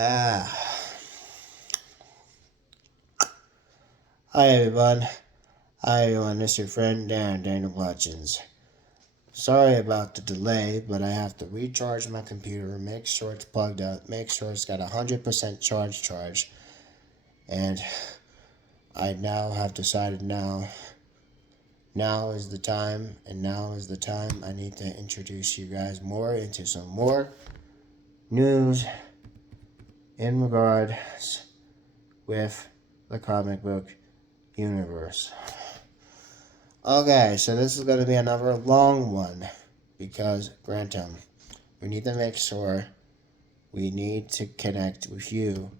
Ah, Hi everyone. Hi everyone. This is your friend Darren Daniel Watchins. Sorry about the delay, but I have to recharge my computer, make sure it's plugged up, make sure it's got 100% charge, and I now have decided now is the time, and now is the time I need to introduce you guys more into some more news in regards with the comic book universe. Okay, so this is going to be another long one because, granted, we need to make sure we need to connect with you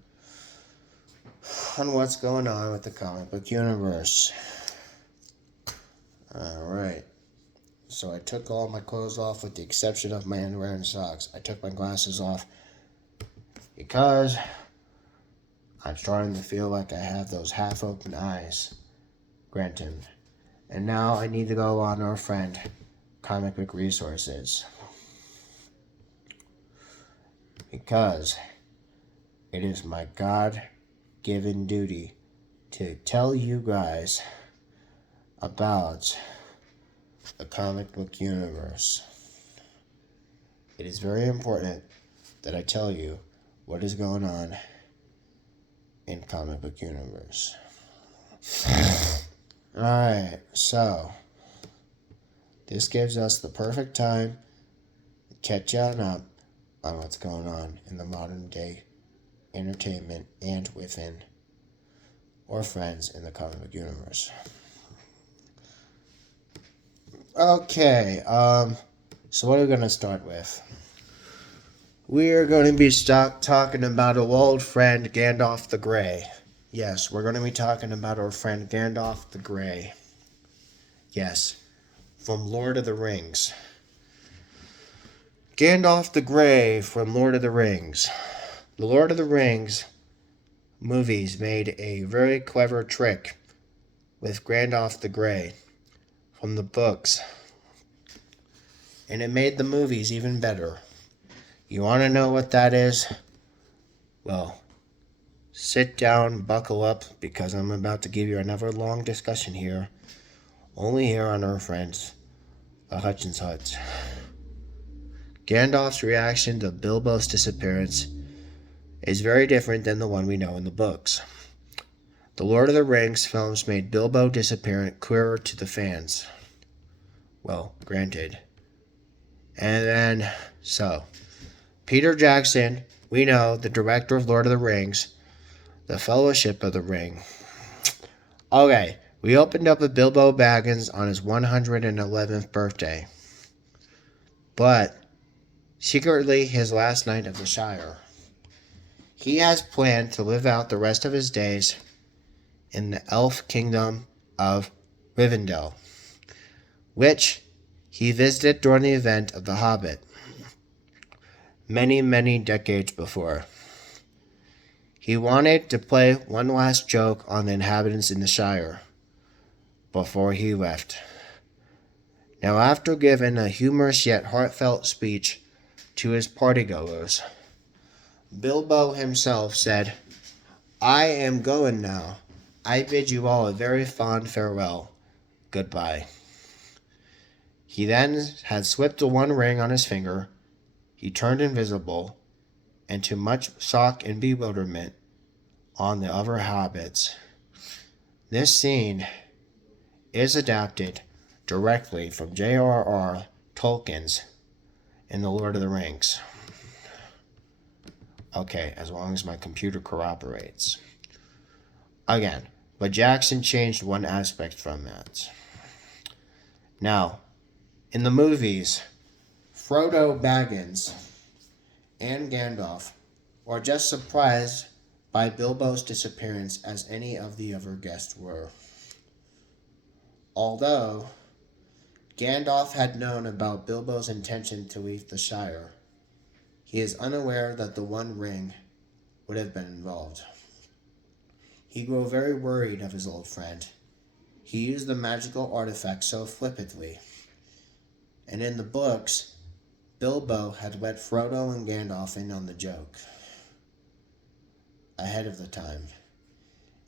on what's going on with the comic book universe. Alright, so I took all my clothes off with the exception of my underwear and socks. I took my glasses off because I'm starting to feel like I have those half open eyes. Granted. And now I need to go on our friend, Comic Book Resources. Because it is my God-given duty to tell you guys about the comic book universe. It is very important that I tell you what is going on in comic book universe. Alright, so this gives us the perfect time to catch up on what's going on in the modern day entertainment and within or friends in the comic book universe. Okay, so what are we going to start with? We are going to be talking about our old friend Gandalf the Grey. Yes, we're going to be talking about our friend Gandalf the Grey. Yes, from Lord of the Rings. Gandalf the Grey from Lord of the Rings. The Lord of the Rings movies made a very clever trick with Gandalf the Grey from the books, and it made the movies even better. You want to know what that is? Well, sit down, buckle up, because I'm about to give you another long discussion here, only here on our friends, the Hutchins Huts. Gandalf's reaction to Bilbo's disappearance is very different than the one we know in the books. The Lord of the Rings films made Bilbo disappear clearer to the fans. Well, granted. And then, Peter Jackson, we know, the director of Lord of the Rings, the Fellowship of the Ring. Okay, we opened up with Bilbo Baggins on his 111th birthday. But, secretly, his last night of the Shire. He has planned to live out the rest of his days in the elf kingdom of Rivendell, which he visited during the event of The Hobbit, many, many decades before. He wanted to play one last joke on the inhabitants in the Shire before he left. Now, after giving a humorous yet heartfelt speech to his partygoers, Bilbo himself said, "I am going now. I bid you all a very fond farewell. Goodbye." He then had slipped the one ring on his finger. He turned invisible, and to much shock and bewilderment on the other hobbits. This scene is adapted directly from J.R.R. Tolkien's in The Lord of the Rings. Okay, as long as my computer cooperates. Again, but Jackson changed one aspect from that. Now, in the movies, Frodo Baggins and Gandalf were just surprised by Bilbo's disappearance as any of the other guests were. Although Gandalf had known about Bilbo's intention to leave the Shire, he is unaware that the One Ring would have been involved. He grew very worried of his old friend. He used the magical artifact so flippantly. And in the books, Bilbo had let Frodo and Gandalf in on the joke. ahead of the time,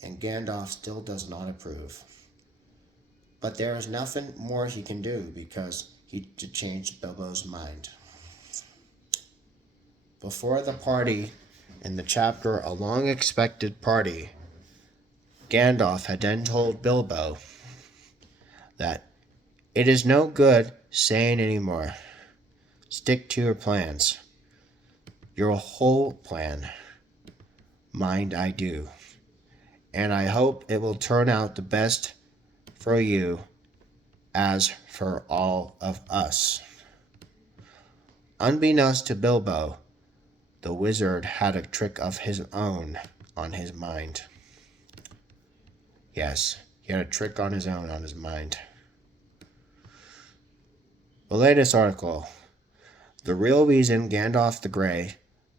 and Gandalf still does not approve. But there is nothing more he can do because he changed Bilbo's mind. Before the party, in the chapter A Long Expected Party, Gandalf had then told Bilbo that it is no good saying anymore. Stick to your plans. Your whole plan. Mind I do. And I hope it will turn out the best for you as for all of us. Unbeknownst to Bilbo, the wizard had a trick of his own on his mind. Yes, he had a trick on his own on his mind. The latest article. The real reason Gandalf the Grey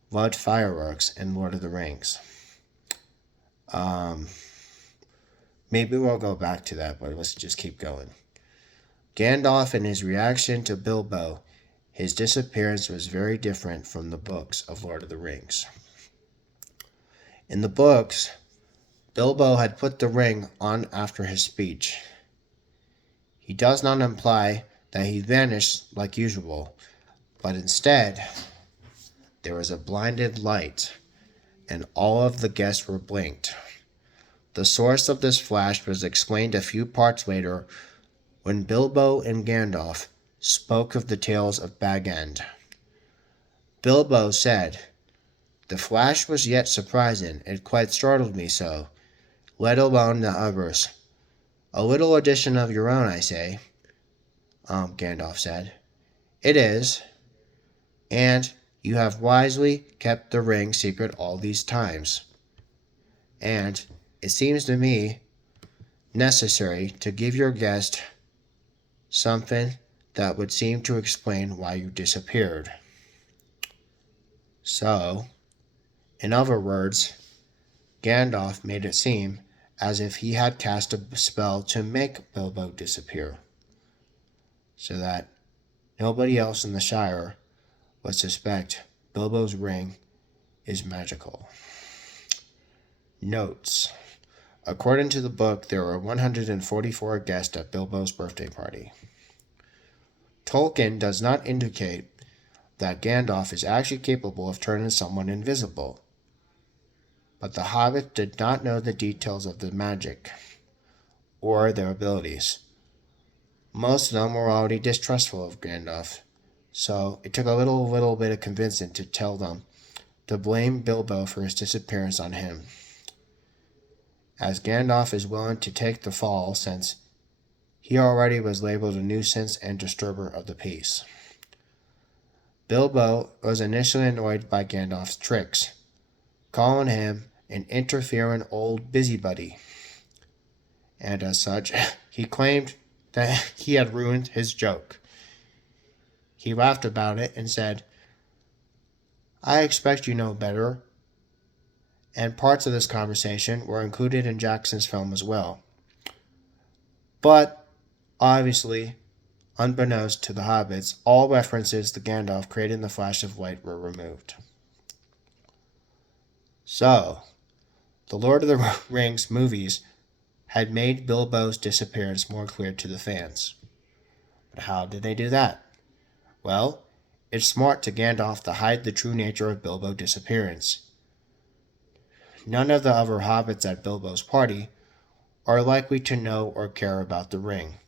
loved fireworks in Lord of the Rings. Maybe we'll go back to that, but let's just keep going. Gandalf and his reaction to Bilbo, his disappearance was very different from the books of Lord of the Rings. In the books, Bilbo had put the ring on after his speech. He does not imply that he vanished like usual, but instead, there was a blinded light, and all of the guests were blinked. The source of this flash was explained a few parts later when Bilbo and Gandalf spoke of the tales of Bag End. Bilbo said, "The flash was yet surprising, it quite startled me so, let alone the others. A little addition of your own, I say." Gandalf said. "It is, and you have wisely kept the ring secret all these times. And it seems to me necessary to give your guest something that would seem to explain why you disappeared." So, in other words, Gandalf made it seem as if he had cast a spell to make Bilbo disappear, so that nobody else in the Shire would suspect Bilbo's ring is magical. Notes. According to the book, there were 144 guests at Bilbo's birthday party. Tolkien does not indicate that Gandalf is actually capable of turning someone invisible, but the hobbits did not know the details of the magic or their abilities. Most of them were already distrustful of Gandalf, so it took a little bit of convincing to tell them to blame Bilbo for his disappearance on him, as Gandalf is willing to take the fall since he already was labeled a nuisance and disturber of the peace. Bilbo was initially annoyed by Gandalf's tricks, calling him an interfering old busybody, and as such, he claimed that he had ruined his joke. He laughed about it and said, "I expect you know better," and parts of this conversation were included in Jackson's film as well. But, obviously, unbeknownst to the hobbits, all references to Gandalf creating the flash of light were removed. So, the Lord of the Rings movies had made Bilbo's disappearance more clear to the fans. But how did they do that? Well, it's smart to Gandalf to hide the true nature of Bilbo's disappearance. None of the other hobbits at Bilbo's party are likely to know or care about the ring.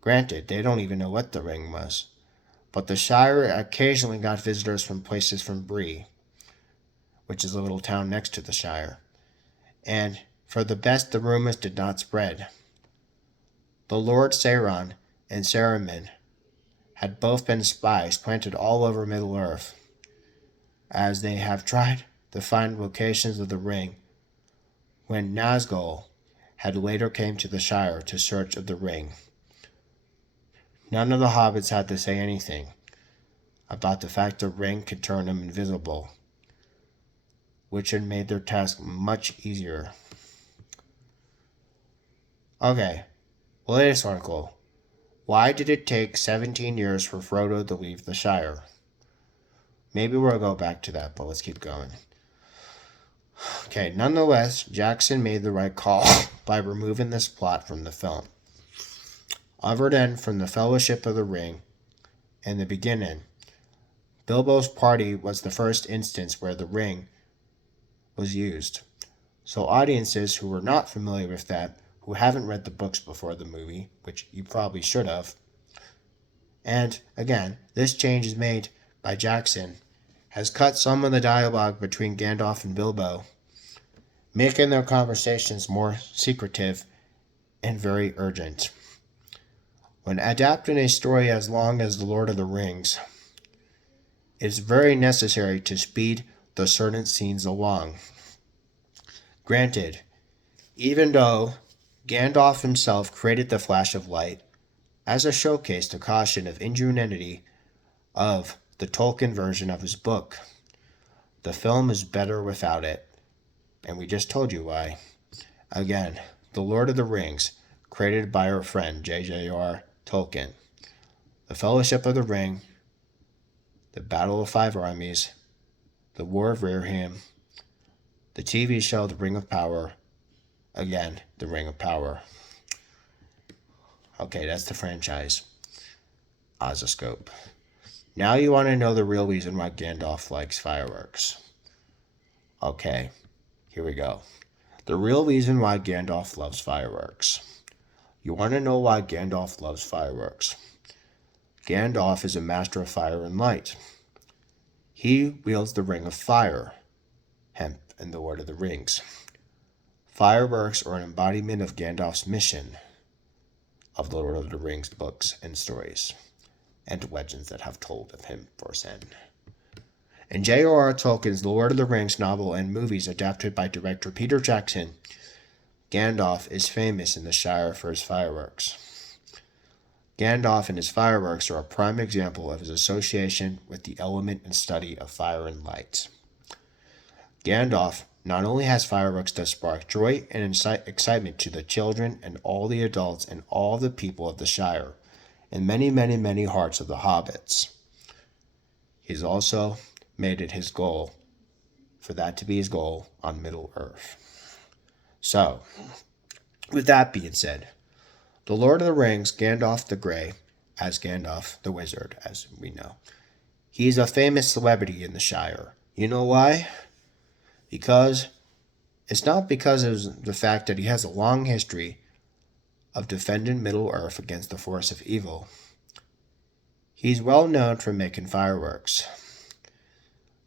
Granted, they don't even know what the ring was, but the Shire occasionally got visitors from places from Bree, which is a little town next to the Shire, and for the best the rumors did not spread. The Lord Sauron and Saruman had both been spies planted all over Middle-earth, as they have tried to find locations of the ring when Nazgul had later came to the Shire to search of the ring. None of the hobbits had to say anything about the fact the ring could turn them invisible, which had made their task much easier. Okay, latest article. Why did it take 17 years for Frodo to leave the Shire? Maybe we'll go back to that, but let's keep going. Okay, nonetheless, Jackson made the right call by removing this plot from the film. Other than from the Fellowship of the Ring in the beginning, Bilbo's party was the first instance where the ring was used. So audiences who were not familiar with that, who haven't read the books before the movie, which you probably should have, and again, this change is made by Jackson, has cut some of the dialogue between Gandalf and Bilbo, making their conversations more secretive and very urgent. When adapting a story as long as The Lord of the Rings, it is very necessary to speed the certain scenes along. Granted, even though Gandalf himself created the flash of light as a showcase to caution of ingenuity of the Tolkien version of his book, the film is better without it, and we just told you why. Again, The Lord of the Rings, created by our friend J.J.R. Tolkien. The Fellowship of the Ring, the Battle of Five Armies, the War of Rohirrim, the TV show The Ring of Power, again, The Ring of Power. Okay, that's the franchise. Ososcope. Now you want to know the real reason why Gandalf likes fireworks. Okay, here we go. The real reason why Gandalf loves fireworks. You want to know why Gandalf loves fireworks. Gandalf is a master of fire and light. He wields the Ring of Fire, hemp in the Lord of the Rings. Fireworks are an embodiment of Gandalf's mission of the Lord of the Rings books and stories, and legends that have told of him firsthand. In J.R.R. Tolkien's The Lord of the Rings novel and movies adapted by director Peter Jackson, Gandalf is famous in the Shire for his fireworks. Gandalf and his fireworks are a prime example of his association with the element and study of fire and light. Gandalf not only has fireworks that spark joy and excitement to the children and all the adults and all the people of the Shire, and many, many, many hearts of the hobbits. He's also made it his goal, for that to be his goal on Middle-earth. So, with that being said, The Lord of the Rings, Gandalf the Grey, as Gandalf the Wizard, as we know. He's a famous celebrity in the Shire. You know why? Because it's not because of the fact that he has a long history of defending Middle-earth against the force of evil. He's well known for making fireworks.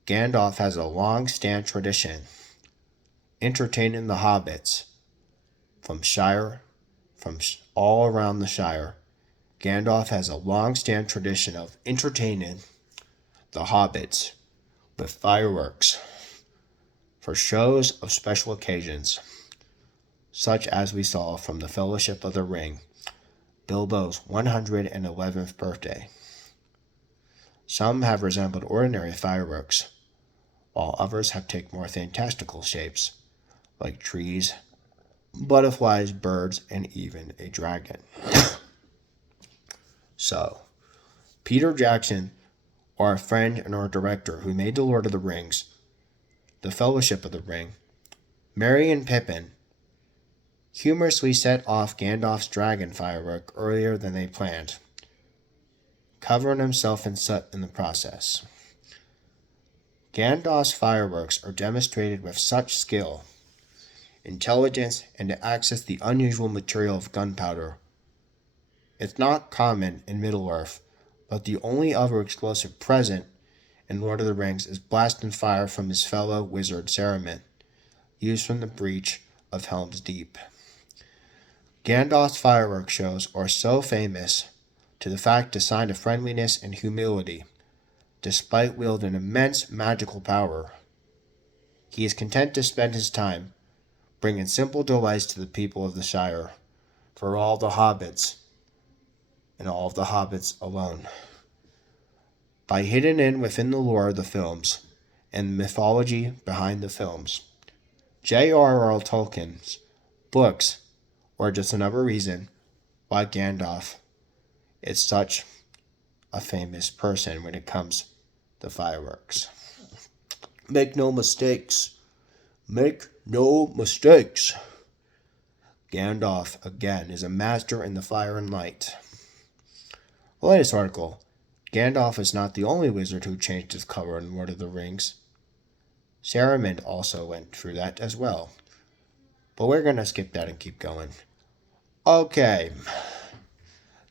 Gandalf has a long-standing tradition entertaining the hobbits from all around the Shire. Gandalf has a long-standing tradition of entertaining the hobbits with fireworks for shows of special occasions, such as we saw from the Fellowship of the Ring, Bilbo's 111th birthday. Some have resembled ordinary fireworks, while others have taken more fantastical shapes, like trees, butterflies, birds, and even a dragon. So, Peter Jackson, our friend and our director who made The Lord of the Rings, The Fellowship of the Ring, Merry and Pippin, humorously set off Gandalf's dragon firework earlier than they planned, covering himself in soot in the process. Gandalf's fireworks are demonstrated with such skill, intelligence, and to access the unusual material of gunpowder. It's not common in Middle-earth, but the only other explosive present in Lord of the Rings is blasting fire from his fellow wizard Saruman, used from the breach of Helm's Deep. Gandalf's fireworks shows are so famous to the fact a sign of friendliness and humility. Despite wielding immense magical power, he is content to spend his time bringing simple delights to the people of the Shire, for all the hobbits, and all of the hobbits alone. By hidden in within the lore of the films and the mythology behind the films, J.R.R. Tolkien's books are just another reason why Gandalf is such a famous person when it comes to fireworks. Make no mistakes, Make no mistakes. Gandalf, again, is a master in the fire and light. The latest article. Gandalf is not the only wizard who changed his color in Lord of the Rings. Saruman also went through that as well. But we're going to skip that and keep going. Okay.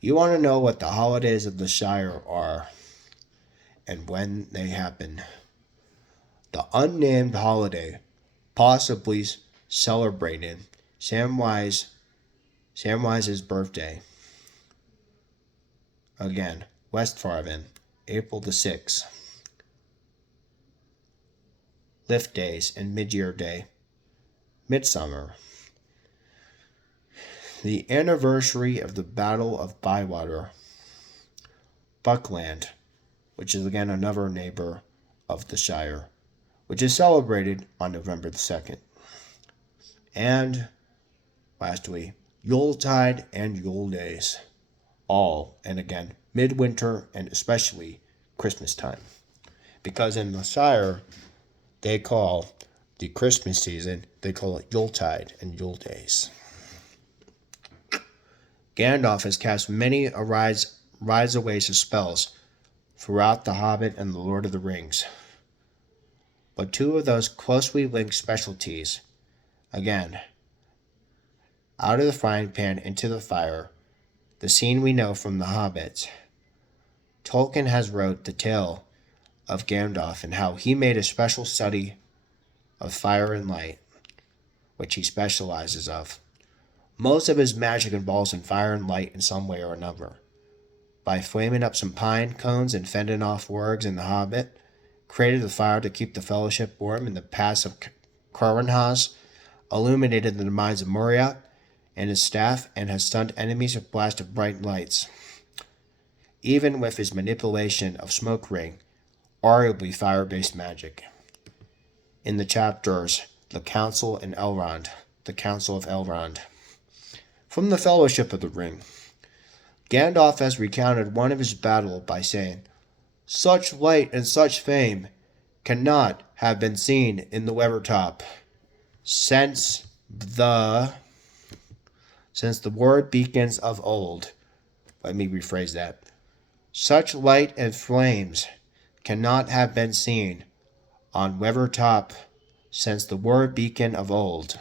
You want to know what the holidays of the Shire are and when they happen. The unnamed holiday, possibly celebrating Samwise's birthday. Again, Westfarthing, April the 6th. Lift Days and Mid-Year Day, Midsummer. The anniversary of the Battle of Bywater, Buckland, which is again another neighbor of the Shire, which is celebrated on November the 2nd. And lastly, Yuletide and Yule Days, all, and again, midwinter and especially Christmas time. Because in the Shire, they call the Christmas season, they call it Yuletide and Yule Days. Gandalf has cast many rise away spells throughout The Hobbit and The Lord of the Rings. But two of those closely linked specialties, again, out of the frying pan into the fire, the scene we know from The Hobbit. Tolkien has wrote the tale of Gandalf and how he made a special study of fire and light, which he specializes of. Most of his magic involves in fire and light in some way or another. By flaming up some pine cones and fending off wargs in The Hobbit, created the fire to keep the Fellowship warm in the pass of Coronhas, illuminated the minds of Moria and his staff, and has stunned enemies with blasts of bright lights. Even with his manipulation of Smoke Ring, arguably fire-based magic. In the chapters, The Council of Elrond. From the Fellowship of the Ring, Gandalf has recounted one of his battles by saying, "Such light and such fame cannot have been seen in the Weathertop since the word beacons of old." Let me rephrase that. Such light and flames cannot have been seen on Weathertop since the word beacon of old.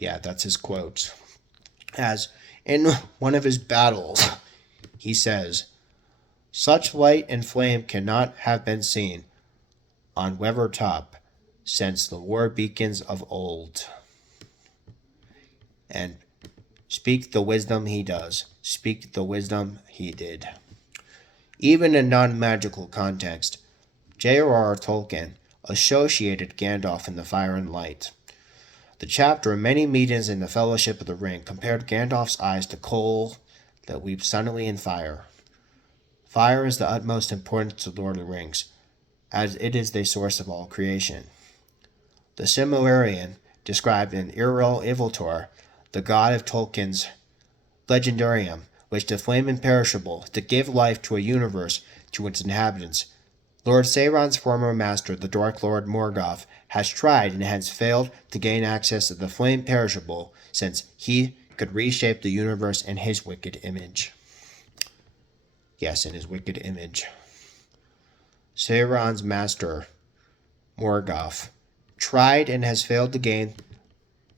Yeah, that's his quote. As in one of his battles, he says, "Such light and flame cannot have been seen on Weathertop since the war beacons of old." And speak the wisdom he does. Speak the wisdom he did. Even in non-magical context, J.R.R. Tolkien associated Gandalf in the fire and light. The chapter Many Meetings in the Fellowship of the Ring compared Gandalf's eyes to coal that weep suddenly in fire. Fire is the utmost importance to Lord of the Rings, as it is the source of all creation. The Silmarillion described in Eorl Iviltor, the god of Tolkien's Legendarium, which to flame imperishable, to give life to a universe to its inhabitants. Lord Sauron's former master, the Dark Lord Morgoth, has tried and has failed to gain access to the flame perishable, since he could reshape the universe in his wicked image. Yes, in his wicked image. Sauron's master, Morgoth, tried and has failed to gain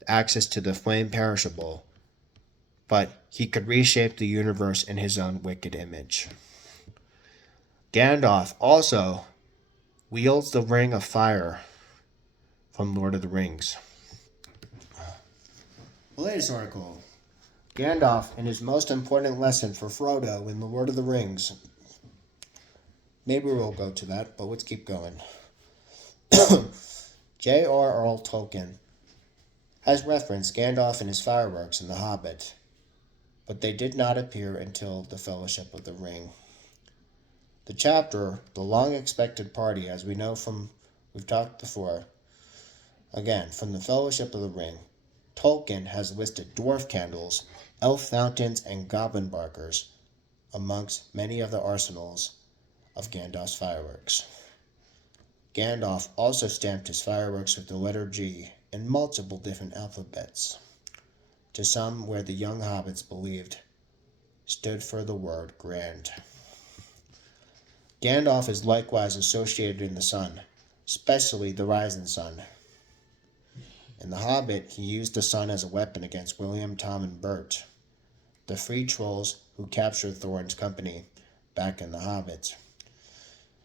access to the flame perishable, but he could reshape the universe in his own wicked image. Gandalf also wields the Ring of Fire from Lord of the Rings. The latest article. Gandalf in his most important lesson for Frodo in The Lord of the Rings. Maybe we'll go to that, but let's keep going. J.R.R. Tolkien has referenced Gandalf and his fireworks in The Hobbit, but they did not appear until the Fellowship of the Ring. The chapter, The Long-Expected Party, as we know from, we've talked before, again, from the Fellowship of the Ring, Tolkien has listed dwarf candles, elf fountains, and goblin barkers amongst many of the arsenals of Gandalf's fireworks. Gandalf also stamped his fireworks with the letter G in multiple different alphabets, to some where the young hobbits believed stood for the word grand. Gandalf is likewise associated in the sun, especially the rising sun. In The Hobbit, he used the sun as a weapon against William, Tom, and Bert, the three trolls who captured Thorin's company back in The Hobbit.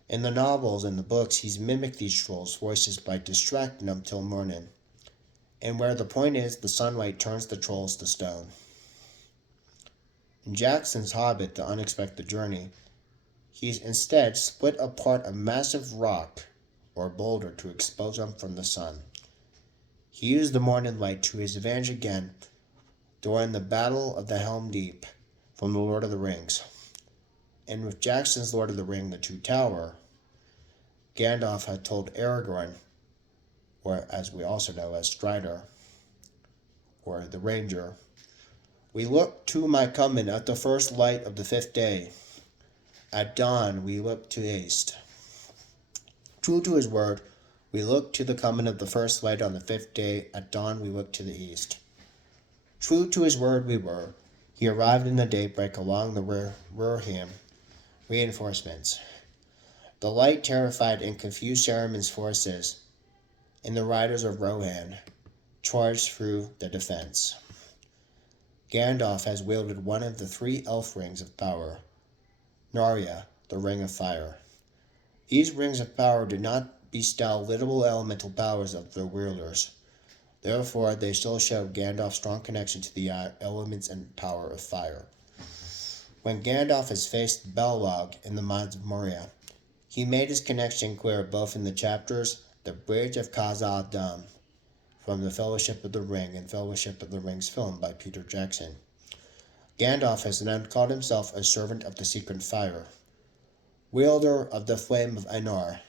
In the novels and the books, he's mimicked these trolls' voices by distracting them till morning, and where the point is, the sunlight turns the trolls to stone. In Jackson's Hobbit, The Unexpected Journey, he's instead split apart a massive rock or boulder to expose them from the sun. He used the morning light to his advantage again during the Battle of the Helm's Deep from The Lord of the Rings. And with Jackson's Lord of the Ring, The Two Tower, Gandalf had told Aragorn, or as we also know as Strider, or the Ranger, "We look to my coming at the first light of the 5th day. At dawn we look to the east." True to his word, we look to the coming of the first light on the 5th day. At dawn we look to the east. True to his word we were. He arrived in the daybreak along the Rohirrim reinforcements. The light terrified and confused Saruman's forces, and the riders of Rohan charged through the defense. Gandalf has wielded one of the 3 elf rings of power, Narya, the Ring of Fire. These rings of power do not bestow literal elemental powers of their wielders. Therefore, they still show Gandalf's strong connection to the elements and power of fire. When Gandalf has faced Belloג in the Mines of Moria, he made his connection clear both in the chapters The Bridge of Khazad-dûm from The Fellowship of the Ring and Fellowship of the Rings film by Peter Jackson. Gandalf has then called himself a servant of the secret fire, wielder of the flame of Ainur.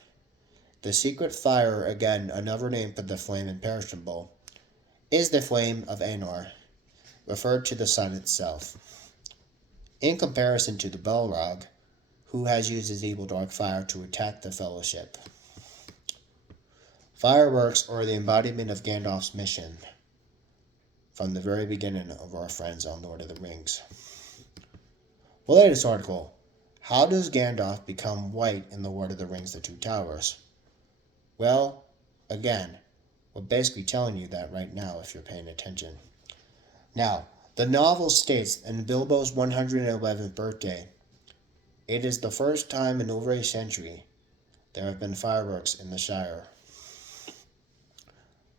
The secret fire, again another name for the flame imperishable, is the flame of Ainur, referred to the sun itself. In comparison to the Balrog, who has used his evil dark fire to attack the Fellowship. Fireworks are the embodiment of Gandalf's mission from the very beginning of our friends on Lord of the Rings. The latest article, how does Gandalf become white in the Lord of the Rings The Two Towers? Well, again, we're basically telling you that right now if you're paying attention. Now, the novel states in Bilbo's 111th birthday, it is the first time in over a century there have been fireworks in the Shire.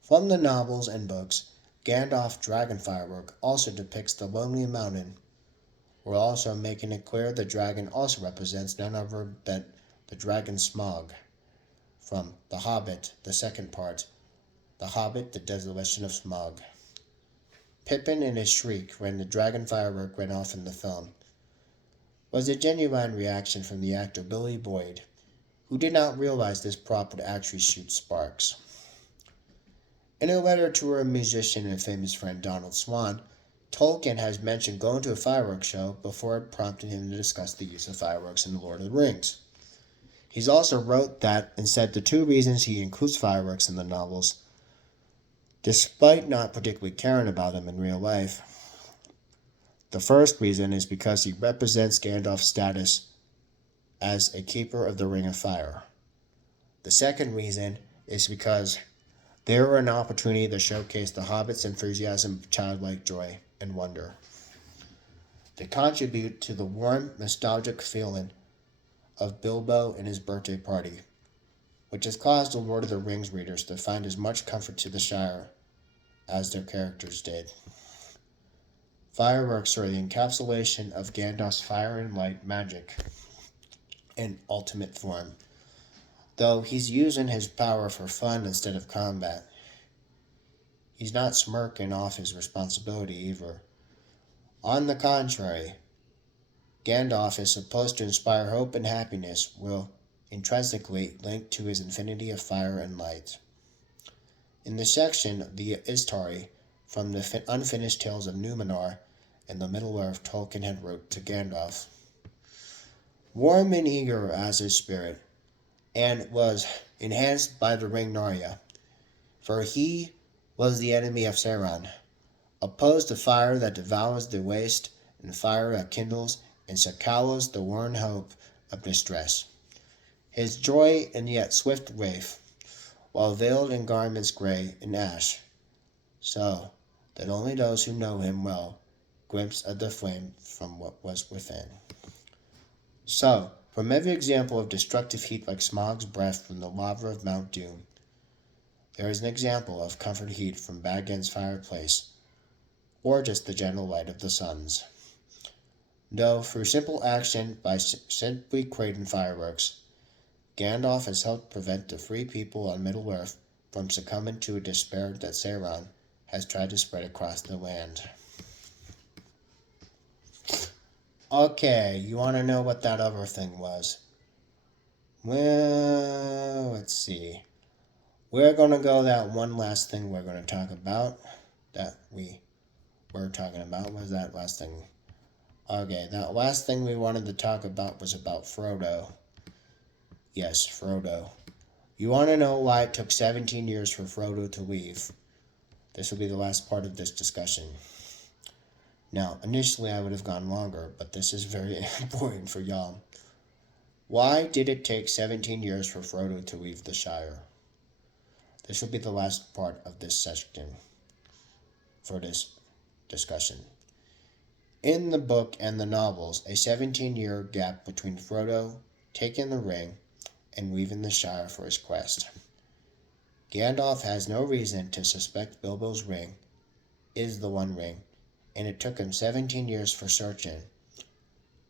From the novels and books, Gandalf's dragon firework also depicts the lonely mountain. We're also making it clear the dragon also represents none other but the dragon Smaug from The Hobbit, the second part, The Hobbit, the Desolation of Smaug. Pippin and his shriek when the dragon firework went off in the film was a genuine reaction from the actor Billy Boyd, who did not realize this prop would actually shoot sparks. In a letter to her musician and famous friend Donald Swann, Tolkien has mentioned going to a fireworks show before it prompted him to discuss the use of fireworks in The Lord of the Rings. He's also wrote that and said the 2 reasons he includes fireworks in the novels, despite not particularly caring about them in real life. The first reason is because he represents Gandalf's status as a keeper of the Ring of Fire. The second reason is because they are an opportunity to showcase the Hobbit's enthusiasm, childlike joy, and wonder. They contribute to the warm, nostalgic feeling of Bilbo and his birthday party, which has caused the Lord of the Rings readers to find as much comfort to the Shire as their characters did. Fireworks are the encapsulation of Gandalf's fire and light magic in ultimate form, though he's using his power for fun instead of combat. He's not smirking off his responsibility either. On the contrary, Gandalf is supposed to inspire hope and happiness, will intrinsically linked to his infinity of fire and light. In the section, the Istari, from the unfinished tales of Numenor and the Middle-earth, Tolkien had wrote to Gandalf. Warm and eager as his spirit, and was enhanced by the ring Narya, for he was the enemy of Sauron, opposed to fire that devours the waste, and fire that kindles and succours the worn hope of distress. His joy and yet swift waif, while veiled in garments gray and ash, so that only those who know him well glimpse of the flame from what was within. So, from every example of destructive heat like Smaug's breath from the lava of Mount Doom, there is an example of comfort heat from Baghen's fireplace, or just the gentle light of the suns. Though through simple action by simply cradling fireworks, Gandalf has helped prevent the free people on Middle-earth from succumbing to a despair that Sauron has tried to spread across the land. Okay, you want to know what that other thing was? Well, let's see. We're going to go that one last thing we're going to talk about that we were talking about. What was that last thing? Okay, that last thing we wanted to talk about was about Frodo. Yes, Frodo. You want to know why it took 17 years for Frodo to leave? This will be the last part of this discussion. Now, initially I would have gone longer, but this is very important for y'all. Why did it take 17 years for Frodo to leave the Shire? This will be the last part of this section for this discussion. In the book and the novels, a 17-year gap between Frodo taking the ring and leaving the Shire for his quest. Gandalf has no reason to suspect Bilbo's ring is the One Ring, and it took him 17 years for searching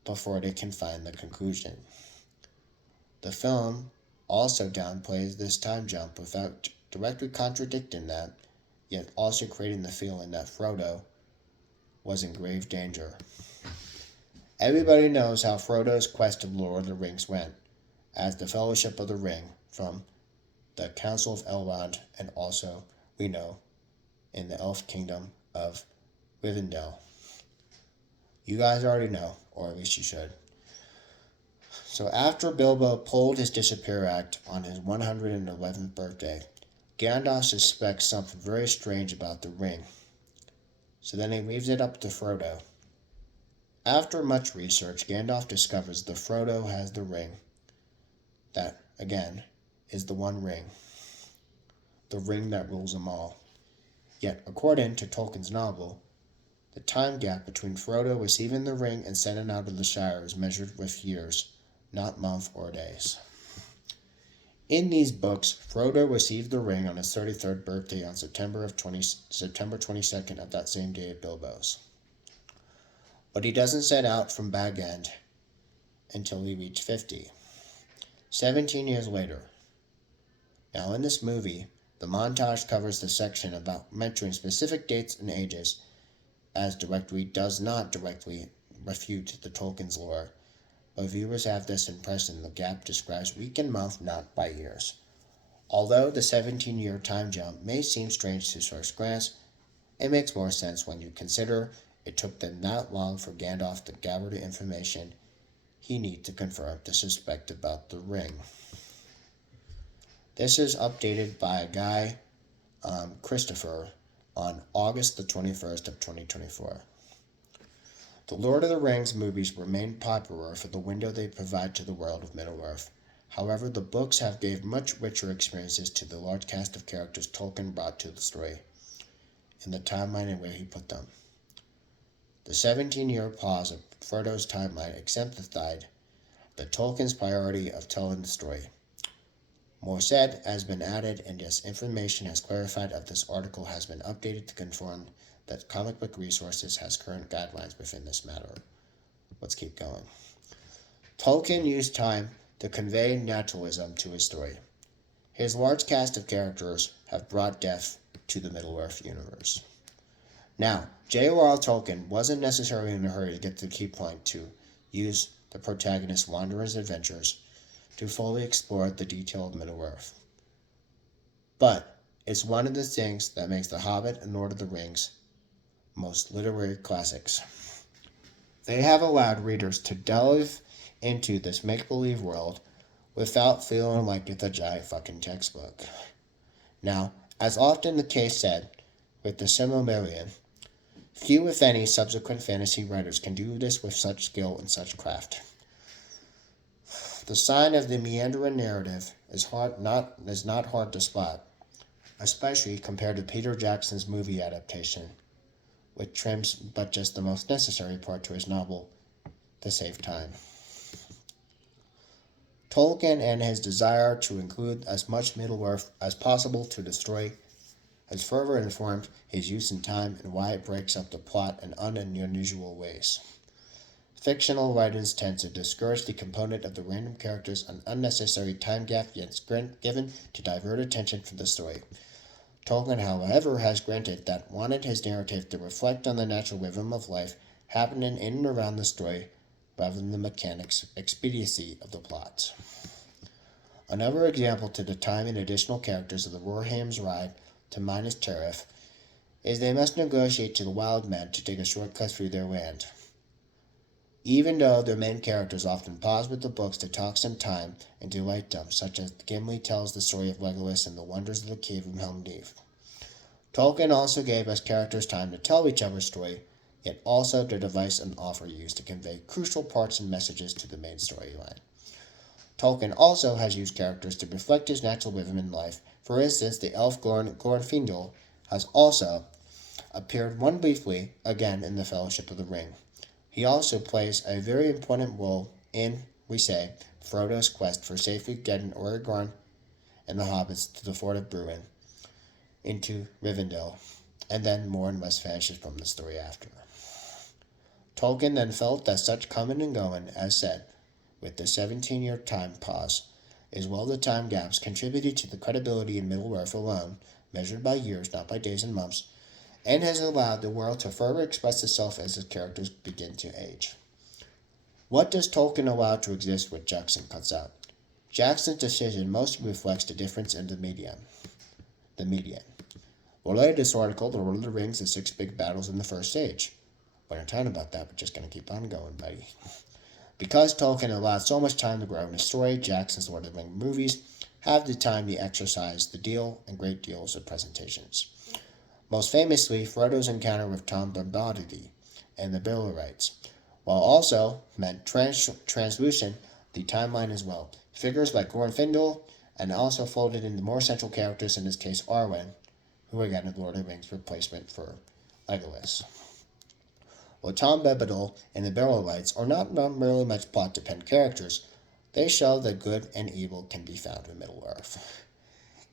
before they can find the conclusion. The film also downplays this time jump without directly contradicting that, yet also creating the feeling that Frodo was in grave danger. Everybody knows how Frodo's quest of Lord of the Rings went, as the Fellowship of the Ring from the Council of Elrond, and also, we know, in the Elf Kingdom of Rivendell. You guys already know, or at least you should. So after Bilbo pulled his disappear act on his 111th birthday, Gandalf suspects something very strange about the ring. So then he leaves it up to Frodo. After much research, Gandalf discovers that Frodo has the ring. That, again, is the One Ring. The ring that rules them all. Yet, according to Tolkien's novel, the time gap between Frodo receiving the ring and setting out of the Shire is measured with years, not months or days. In these books, Frodo received the ring on his 33rd birthday on September 22nd of that same day at Bilbo's. But he doesn't set out from Bag End until he reached 50. 17 years later. Now in this movie, the montage covers the section about mentioning specific dates and ages, as does not directly refute the Tolkien's lore, but viewers have this impression the gap describes week and month, not by years. Although the 17-year time jump may seem strange to first glance, it makes more sense when you consider it took them that long for Gandalf to gather the information he needed to confirm the suspect about the ring. This is updated by a guy, Christopher, on August the 21st of 2024. The Lord of the Rings movies remain popular for the window they provide to the world of Middle-earth. However, the books have gave much richer experiences to the large cast of characters Tolkien brought to the story, in the timeline and where he put them. The 17-year pause of Frodo's timeline exemplified the Tolkien's priority of telling the story. More said has been added, and this information has clarified of this article has been updated to conform that Comic Book Resources has current guidelines within this matter. Let's keep going. Tolkien used time to convey naturalism to his story. His large cast of characters have brought death to the Middle-earth universe. Now, J.R.R. Tolkien wasn't necessarily in a hurry to get to the key point to use the protagonist's wanderer's adventures to fully explore the detail of Middle-earth. But it's one of the things that makes The Hobbit and Lord of the Rings most literary classics. They have allowed readers to delve into this make-believe world without feeling like it's a giant fucking textbook. Now, as often the case said with the Silmarillion, few, if any, subsequent fantasy writers can do this with such skill and such craft. The sign of the meandering narrative is not hard to spot, especially compared to Peter Jackson's movie adaptation, which trims but just the most necessary part to his novel to save time. Tolkien and his desire to include as much Middle-earth as possible to the story has further informed his use in time and why it breaks up the plot in unusual ways. Fictional writers tend to discourage the component of the random characters an unnecessary time gap given to divert attention from the story. Tolkien, however, has granted that wanted his narrative to reflect on the natural rhythm of life happening in and around the story rather than the mechanics expediency of the plots. Another example to the time and additional characters of the Rohirrim's ride to Minas Tirith is they must negotiate to the wild men to take a shortcut through their land. Even though their main characters often pause with the books to talk some time and delight them, such as Gimli tells the story of Legolas and the wonders of the cave of Helm's Deep. Tolkien also gave us characters time to tell each other's story, yet also to devise an offer used to convey crucial parts and messages to the main storyline. Tolkien also has used characters to reflect his natural rhythm in life. For instance, the elf Glorfindel has also appeared one briefly again in the Fellowship of the Ring. He also plays a very important role in, we say, Frodo's quest for safely getting Aragorn and the hobbits to the fort of Bruen, into Rivendell, and then more and less vanishes from the story after. Tolkien then felt that such coming and going, as said, with the 17-year time pause, as well as the time gaps, contributed to the credibility in Middle-earth alone, measured by years, not by days and months, and has allowed the world to further express itself as its characters begin to age. What does Tolkien allow to exist which Jackson cuts out? Jackson's decision mostly reflects the difference in the medium. Related to this article, The Lord of the Rings, The Six Big Battles in the First Age. We're not talking about that, we're just going to keep on going, buddy. Because Tolkien allowed so much time to grow in his story, Jackson's Lord of the Rings movies have the time to exercise the deal and great deals of presentations. Most famously, Frodo's encounter with Tom Bombadil and the Bilbo-rites, while also meant translucent the timeline as well. Figures like Glorfindel, and also folded into more central characters, in this case Arwen, who again is Lord of the Rings replacement for Legolas. While Tom Bombadil and the Bilbo-rites are not really much plot-dependent characters, they show that good and evil can be found in Middle-earth.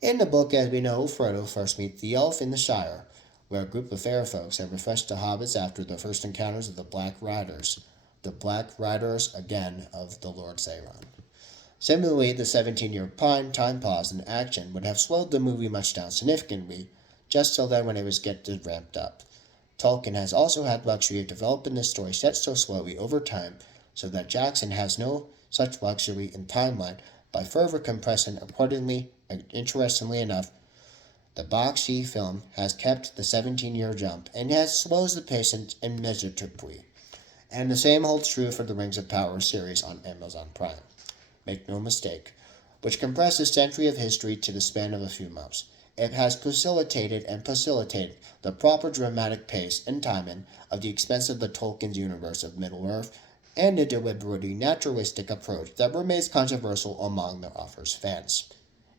In the book, as we know, Frodo first meets the elf in the Shire, where a group of fair folks have refreshed the hobbits after the first encounters of the Black Riders. The Black Riders, again, of the Lord Sauron. Similarly, the 17-year time pause in action would have slowed the movie much down significantly, just so that when it was getting ramped up. Tolkien has also had luxury of developing the story set so slowly over time, so that Jackson has no such luxury in timeline by further compressing accordingly. Interestingly enough, the Bakshi film has kept the 17-year jump and has slows the pace and measurably. And the same holds true for the Rings of Power series on Amazon Prime. Make no mistake, which compresses a century of history to the span of a few months. It has facilitated the proper dramatic pace and timing of the expense of the Tolkien's universe of Middle-earth and a deliberately naturalistic approach that remains controversial among the author's fans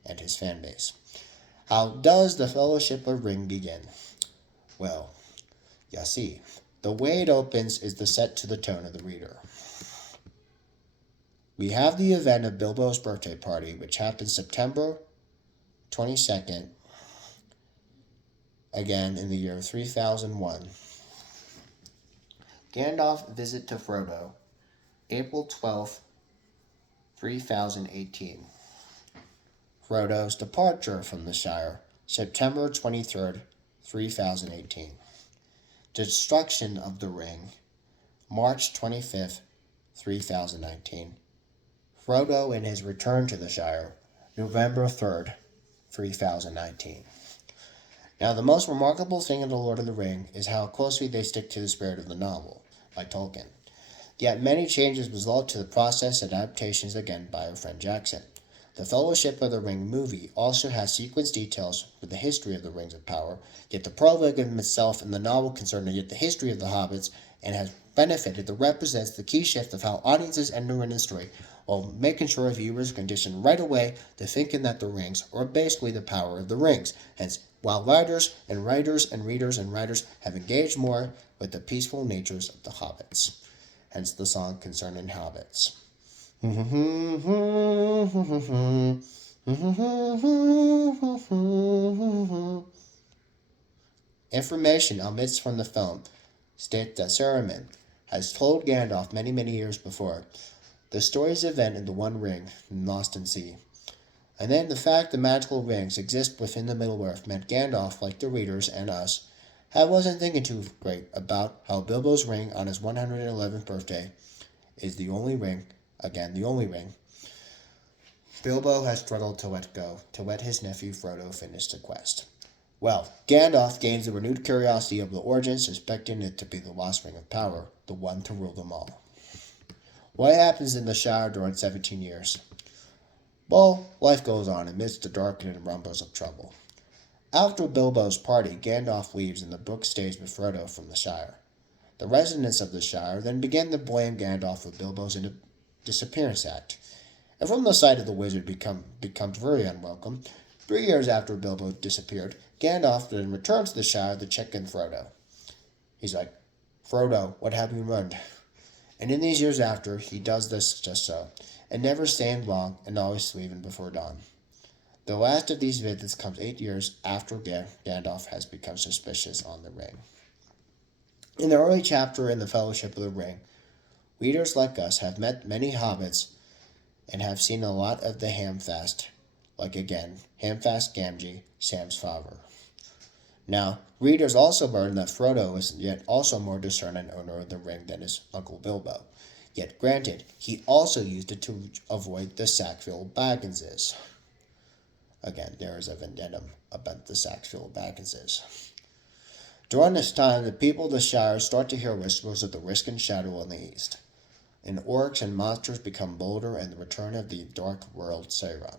and his fan base. How does the Fellowship of Ring begin? Well, you see, the way it opens is the set to the tone of the reader. We have the event of Bilbo's birthday party, which happens September 22nd, again in the year 3001. Gandalf's visit to Frodo, April 12th, 3018. Frodo's departure from the Shire, September 23rd, 3018. Destruction of the Ring, March 25th, 3019. Frodo and his return to the Shire, November 3rd, 3019. Now, the most remarkable thing in The Lord of the Ring is how closely they stick to the spirit of the novel by Tolkien. Yet many changes result to the process adaptations again by our friend Jackson. The Fellowship of the Ring movie also has sequence details with the history of the Rings of Power, yet the prologue in itself and the novel concern yet the history of the hobbits and has benefited that represents the key shift of how audiences enter in the story while making sure viewers are conditioned right away to thinking that the rings are basically the power of the rings. Hence, while writers and writers and readers and writers have engaged more with the peaceful natures of the hobbits. Hence the song concerning hobbits. Information omits from the film states that Saruman has told Gandalf many years before the story's event in the One Ring in Lost in Sea. And then the fact the magical rings exist within the Middle-earth meant Gandalf, like the readers and us, wasn't thinking too great about how Bilbo's ring on his 111th birthday is the only ring, Bilbo has struggled to let go to let his nephew Frodo finish the quest. Well, Gandalf gains a renewed curiosity of the origin, suspecting it to be the lost ring of power, the one to rule them all. What happens in the Shire during 17 years? Well, life goes on amidst the darkening rumbles of trouble. After Bilbo's party, Gandalf leaves and the book stays with Frodo from the Shire. The residents of the Shire then begin to blame Gandalf for Bilbo's disappearance act. And from the sight of the wizard becomes very unwelcome. 3 years after Bilbo disappeared, Gandalf then returns to the Shire to check in Frodo. He's like, Frodo, what have you learned? And in these years after, he does this just so, and never staying long and always leaving before dawn. The last of these visits comes 8 years after Gandalf has become suspicious on the ring. In the early chapter in the Fellowship of the Ring, readers like us have met many hobbits and have seen a lot of the Hamfast, like again, Hamfast Gamgee, Sam's father. Now, readers also learn that Frodo is yet also more discerning owner of the ring than his Uncle Bilbo. Yet granted, he also used it to avoid the Sackville Bagginses. Again, there is a vendetta about the Sackville Bagginses. During this time, the people of the Shire start to hear whispers of the risk and shadow in the east. And orcs and monsters become bolder and the return of the dark world Sauron.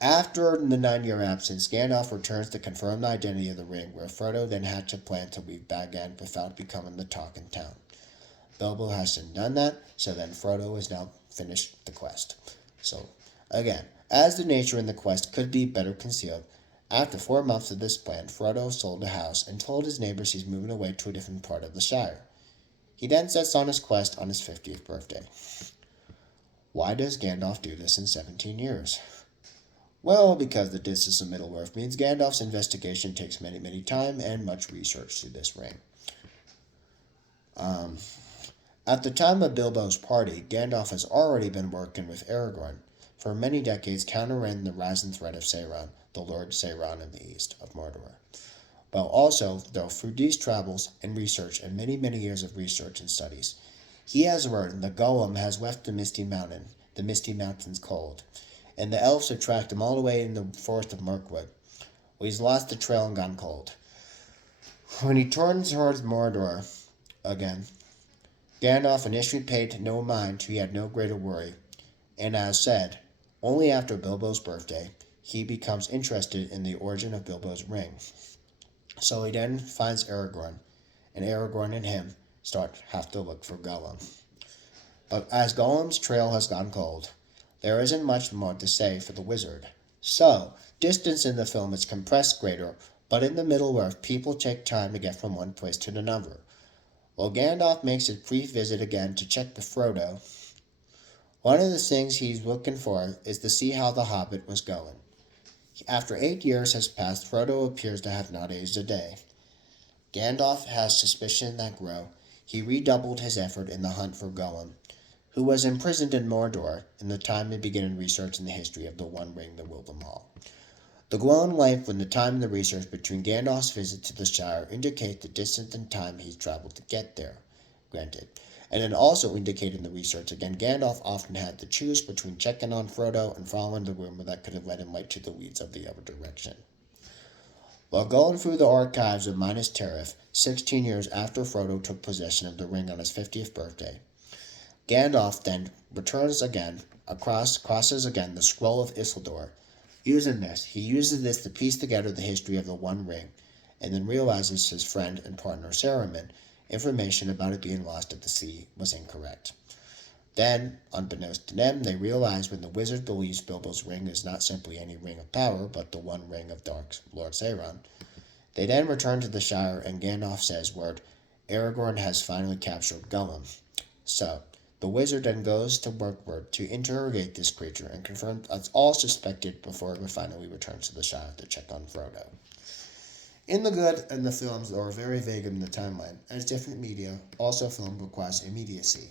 After the 9-year absence, Gandalf returns to confirm the identity of the ring, where Frodo then hatched a plan to leave Bag End without becoming the talk in town. Bilbo hasn't done that, so then Frodo has now finished the quest. So, again, as the nature in the quest could be better concealed, after 4 months of this plan, Frodo sold a house and told his neighbors he's moving away to a different part of the Shire. He then sets on his quest on his 50th birthday. Why does Gandalf do this in 17 years? Well, because the distance of Middle-earth means Gandalf's investigation takes many time and much research to this ring. At the time of Bilbo's party, Gandalf has already been working with Aragorn for many decades, countering the rising threat of Sauron, the Lord Sauron in the east of Mordor. But also, though, through these travels and research and many years of research and studies, he has learned that Gollum has left the Misty Mountains cold, and the elves have tracked him all the way in the forest of Mirkwood. Well, he's lost the trail and gone cold. When he turns towards Mordor again, Gandalf initially paid no mind, he had no greater worry, and as said, only after Bilbo's birthday, he becomes interested in the origin of Bilbo's ring. So he then finds Aragorn, and Aragorn and him have to look for Gollum. But as Gollum's trail has gone cold, there isn't much more to say for the wizard. So, distance in the film is compressed greater, but in the Middle-earth, people take time to get from one place to another. While Gandalf makes his brief visit again to check with Frodo, one of the things he's looking for is to see how the Hobbit was going. After 8 years has passed, Frodo appears to have not aged a day. Gandalf has suspicion that grow. He redoubled his effort in the hunt for Gollum, who was imprisoned in Mordor in the time of beginning research in the history of the One Ring that ruled them all. The glowing life when the time and the research between Gandalf's visit to the Shire indicate the distance and time he's traveled to get there, granted. And it also indicated in the research, again, Gandalf often had to choose between checking on Frodo and following the rumor that could have led him right to the weeds of the other direction. While going through the archives of Minas Tirith, 16 years after Frodo took possession of the ring on his 50th birthday, Gandalf then crosses again the scroll of Isildur. He uses this to piece together the history of the One Ring, and then realizes his friend and partner Saruman information about it being lost at the sea was incorrect. Then, unbeknownst to them, they realize when the wizard believes Bilbo's ring is not simply any ring of power, but the one ring of Dark Lord Sauron. They then return to the Shire, and Gandalf says word Aragorn has finally captured Gollum. So, the wizard then goes to Mirkwood to interrogate this creature and confirm that's all suspected before it finally returns to the Shire to check on Frodo. In the good and the films that are very vague in the timeline, as different media, also film requires immediacy.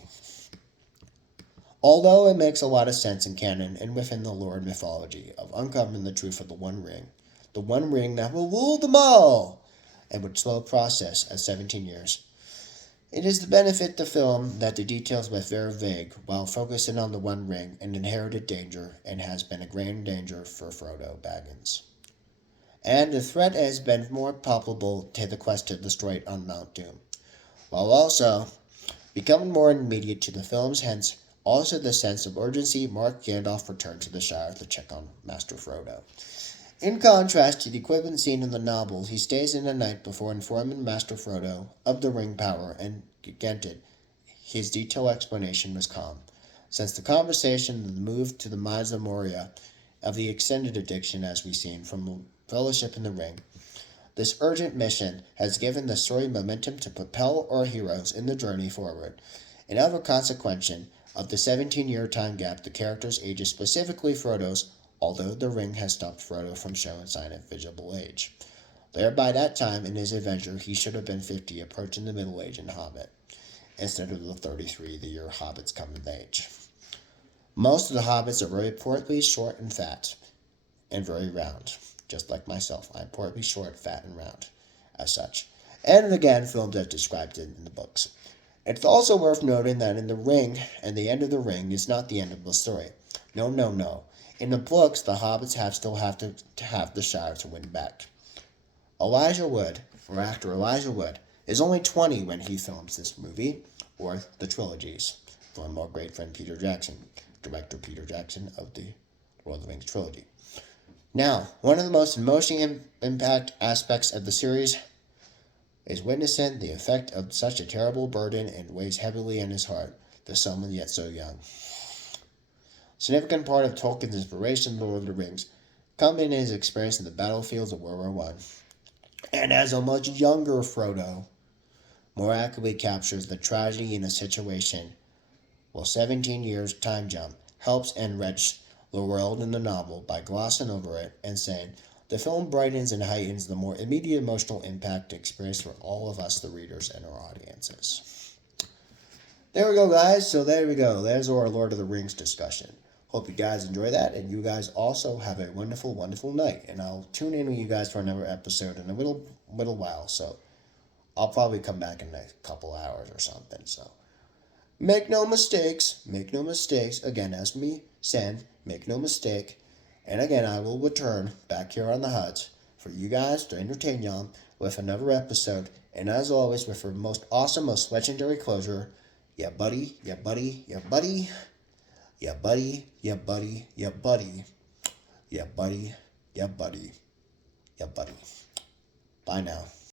Although it makes a lot of sense in canon and within the lore and mythology of uncovering the truth of the One Ring that will rule them all, and would slow process at 17 years. It is the benefit to film that the details were very vague while focusing on the One Ring and inherited danger and has been a grand danger for Frodo Baggins. And the threat has been more palpable to the quest to destroy it on Mount Doom, while also becoming more immediate to the films, hence also the sense of urgency marked Gandalf returned to the Shire to check on Master Frodo. In contrast to the equivalent scene in the novel, he stays in the night before informing Master Frodo of the ring power, and granted, his detailed explanation was calm. Since the conversation and the move to the Mines of Moria of the extended addiction as we've seen from Fellowship in the Ring, this urgent mission has given the story momentum to propel our heroes in the journey forward. Another consequence of the 17-year time gap the characters' ages, specifically Frodo's, although the ring has stopped Frodo from showing sign of visible age. There by that time in his adventure he should have been 50, approaching the middle age in Hobbit, instead of the 33 the year hobbits come of age. Most of the hobbits are very portly, short, and fat, and very round. Just like myself, I'm portly, short, fat, and round, as such. And again, filmed as described in the books. It's also worth noting that in the ring, and the end of the ring is not the end of the story. No. In the books, the hobbits still have to have the Shire to win back. Elijah Wood, or actor Elijah Wood, is only 20 when he films this movie, or the trilogies, from our great friend Peter Jackson, director Peter Jackson of the Lord of the Rings trilogy. Now, one of the most emotional impact aspects of the series is witnessing the effect of such a terrible burden and weighs heavily on his heart, to someone yet so young. A significant part of Tolkien's inspiration in Lord of the Rings come in his experience in the battlefields of World War I. And as a much younger Frodo more accurately captures the tragedy in a situation, while 17 years time jump helps enrich the world in the novel by glossing over it and saying, the film brightens and heightens the more immediate emotional impact experienced for all of us, the readers, and our audiences. There we go, guys. So there we go. There's our Lord of the Rings discussion. Hope you guys enjoy that, and you guys also have a wonderful, wonderful night. And I'll tune in with you guys for another episode in a little while. So I'll probably come back in a couple hours or something. So make no mistakes. Again, as me saying, make no mistake. And again, I will return back here on the hut for you guys to entertain y'all with another episode. And as always, with our most awesome, most legendary closure, yeah buddy. Bye now.